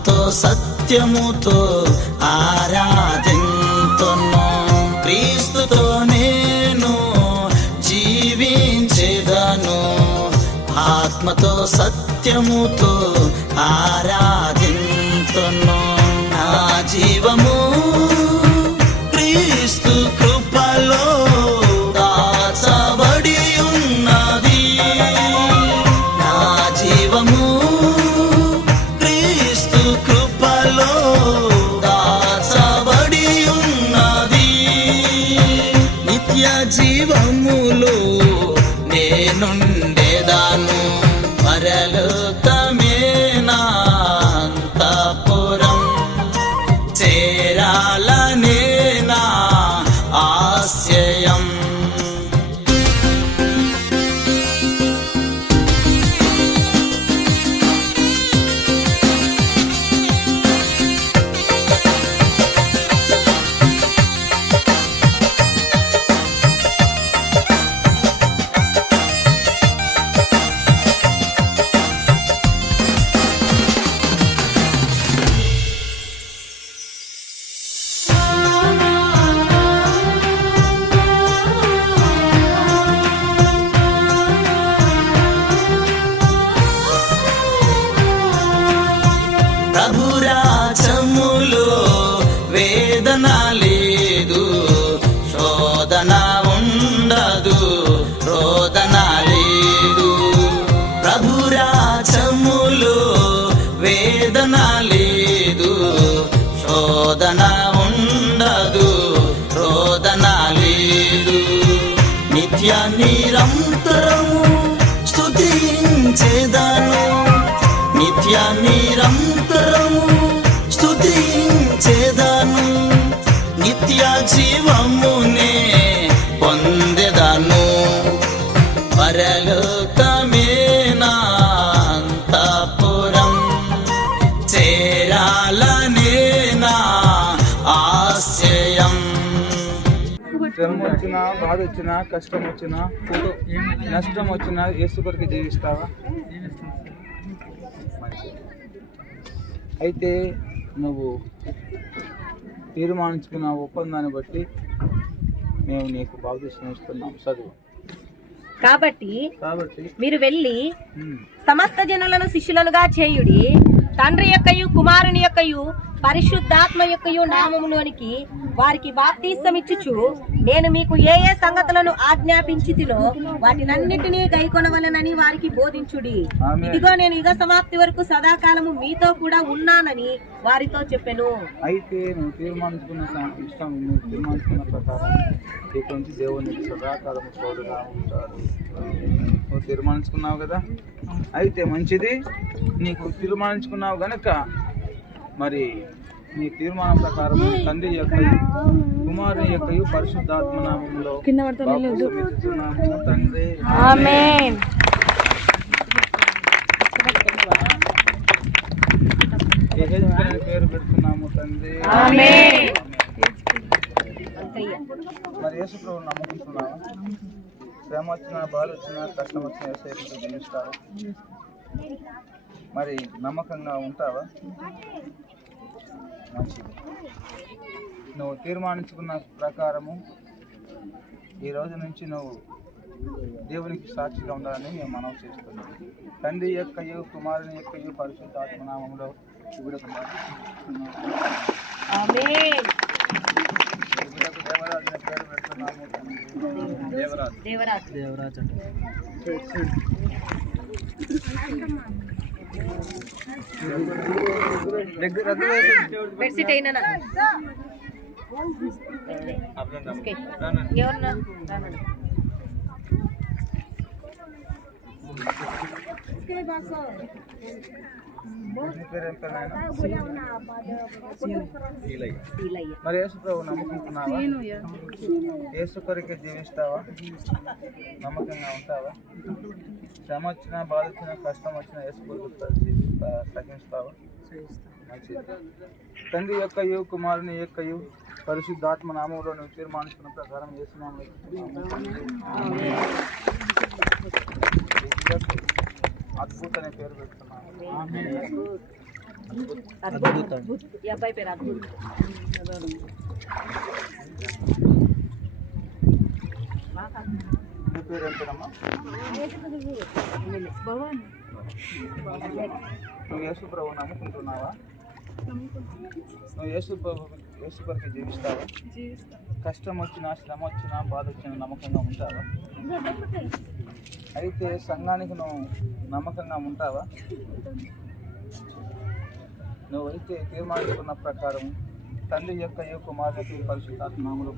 ఆత్మతో సత్యముతో ఆరాధింతును. క్రీస్తుతో నేను జీవించేదను. ఆత్మతో సత్యముతో ఆరాధింతును. నా జీవము నిత్య నిరంతరము స్తుతించేదాను. నిత్య నిరంతరము స్తుతించేదాను. నిత్య జీవమునే పొందెదాను. పరలోకమే వచ్చినా బాధ వచ్చినా కష్టం వచ్చినా నష్టం వచ్చినా యేసు కొరకు జీవిస్తావా. అయితే నువ్వు తీర్మానించుకున్న ఒప్పందాన్ని బట్టి మేము నీకు బాధ్యత ఇస్తున్నాం చదువు. కాబట్టి మీరు వెళ్ళి సమస్త జనులను శిష్యులనుగా చేయుడి తండ్రి యొక్కయు కుమారుని యొక్కయు పరిశుద్ధాత్మ యొక్కయు నామములోనికి వారికి బాప్తీసమిచ్చుచు నేను మీకు ఏ ఏ సంగతులను ఆజ్ఞాపించితిలో వాటినన్నిటినీ గైకొనవలనని వారికి బోధించుడి. ఇదిగో నేను యుగ సమాప్తి వరకు సదాకాలము మీతో కూడా ఉన్నానని వారితో చెప్పెను. అయితే నువ్వు తీర్మానించుకున్న ఇష్టం నువ్వు తీర్మానించుకున్న ప్రకారం ఇక నుంచి దేవునికి సదాకాలం తోడుగా ఉంటాడు. నువ్వు తీర్మానించుకున్నావు కదా? అయితే మంచిది నీకు తీర్మానించుకున్నావు గనక మరి నీ తీర్మానం ప్రకారం తండ్రి యొక్క కుమారుని యొక్క పరిశుద్ధాత్మ నామంలో తండ్రి. అనే పేరు పెడుతున్నాము తండ్రి. అంతయ్య మరి యేసు ప్రభు నమ్ముకుంటున్నావా? శ్రమ వచ్చినా బాధ వచ్చినా కష్టం వచ్చినా యేసు జీవిస్తావా మరి నమ్మకంగా ఉంటావా? మంచిది. నువ్వు తీర్మానించుకున్న ప్రకారము ఈ రోజు నుంచి నువ్వు దేవునికి సాక్షిగా ఉండాలని మేము మనం చేస్తున్నాం. తండ్రి యొక్కయు కుమారుని యొక్కయు పరిశుద్ధాత్మ నామంలో శివుడకు ఆమేన్. శివుడకు పేరు పెడుతున్నాము దేవరాజ్. దేవరాజ్. అంట దగ్గర రద్దు వేసి బెడ్షీట్ అయినా ఎవరన్నా రానండి. పేరు మరి ఏసుప్రభు నమ్మకం నమ్ముకుంటున్నావా యేసు జీవిస్తావా నమ్మకంగా ఉంటావా శ్రమ వచ్చినా బాధ వచ్చినా కష్టం వచ్చినా యేసు కొరకు జీవిస్తా సహిస్తావా తండ్రి యొక్క యొక్కయు కుమారుని యొక్కయు పరిశుద్ధాత్మ నామంలో నువ్వు తీర్మానించిన ప్రకారం చేస్తున్నాము అద్భుత అనే పేరు పెడుతున్నాను. ఈ అబ్బాయి పేరు అద్భుతం. పేరు నువ్వు యేసు ప్రభు నమ్ముకుంటున్నావా? నువ్వు యేసు ప్రభు యేసు కొరకు జీవిస్తావా? కష్టం వచ్చినా శ్రమ వచ్చినా బాధ వచ్చినా నమ్మకంగా ఉంటావా? అయితే సంఘానికి నువ్వు నమ్మకంగా ఉంటావా? నువ్వైతే తీర్మానించుకున్న ప్రకారం తండ్రి యొక్క యొక్క కుమారుడికి పరిశుద్ధాత్మములు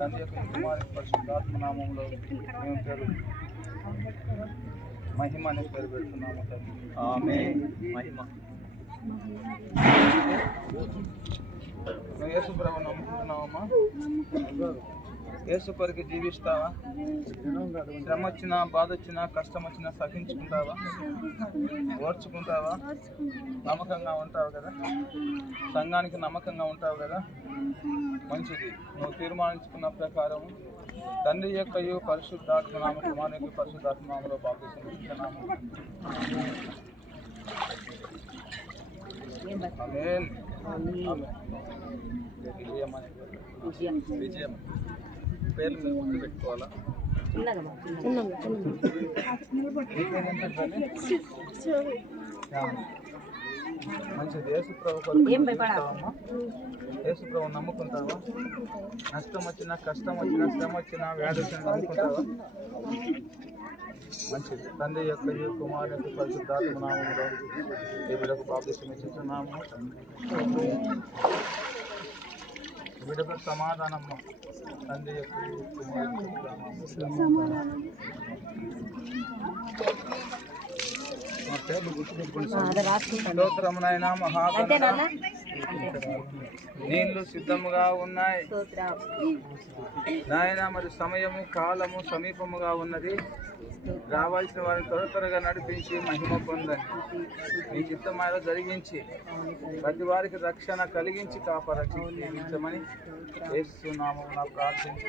తండ్రి యొక్క కుమారుడి పరిశుద్ధాత్మ నామంలో మేము పేరు మహిమ అనే పేరు పెడుతున్నాము తండ్రి. ఆమె మహిమ. నువ్వు యేసు జీవిస్తావా శ్రమ వచ్చినా బాధ వచ్చినా కష్టం వచ్చినా సహించుకుంటావా? ఓర్చుకుంటావా? నమ్మకంగా ఉంటావు కదా? సంఘానికి నమ్మకంగా ఉంటావు కదా? మంచిది. నువ్వు తీర్మానించుకున్న ప్రకారం తండ్రి యొక్క పరిశుద్ధాత్మనామ కుమారు యొక్క పరిశుద్ధాత్మనామలో నామలో విజయం పేరు. పేర్లు మీరు ముందు పెట్టుకోవాలా మంచిది నమ్ముకుంటావా నష్టం వచ్చినా కష్టం వచ్చినా శ్రమ వచ్చినా వ్యాధి వచ్చినా నమ్ముకుంటావా మంచిది. తండ్రి యొక్క కుమారు యొక్క పరిశుద్ధాత్మ నామంలో బాప్తిసం ఇచ్చుతున్నాము ఈ బిడ్డకు సమాధానమ్మ తండ్రి యొక్క. మా పేర్లు గుర్తుపెట్టుకోండి సార్. అదే రాసుకుంటాను. స్తోత్రము నాయనా అంతే మహాగణ నీళ్ళు సిద్ధముగా ఉన్నాయి. నాయన మరి సమయము కాలము సమీపముగా ఉన్నది. రావాల్సిన వారిని త్వర త్వరగా నడిపించి మహిమ పొందండి. మీ చిత్తమాయలో జరిగించి ప్రతి వారికి రక్షణ కలిగించి కాపారక్షించమని చేస్తున్నాము నా ప్రార్థించి.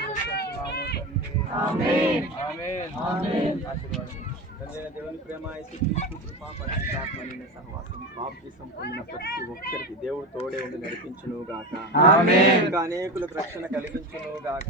ఆశీర్వాదం. దేవుని ప్రేమ అయితే క్రీస్తు కృప పరిశుద్ధాత్మ నిన్న సహవాసం బాప్తిసం పొందిన ప్రతి ఒక్కరికి దేవుడు తోడే ఉండి నడిపించును గాక. ఇంకా అనేకులకు రక్షణ కలిగించును గాక.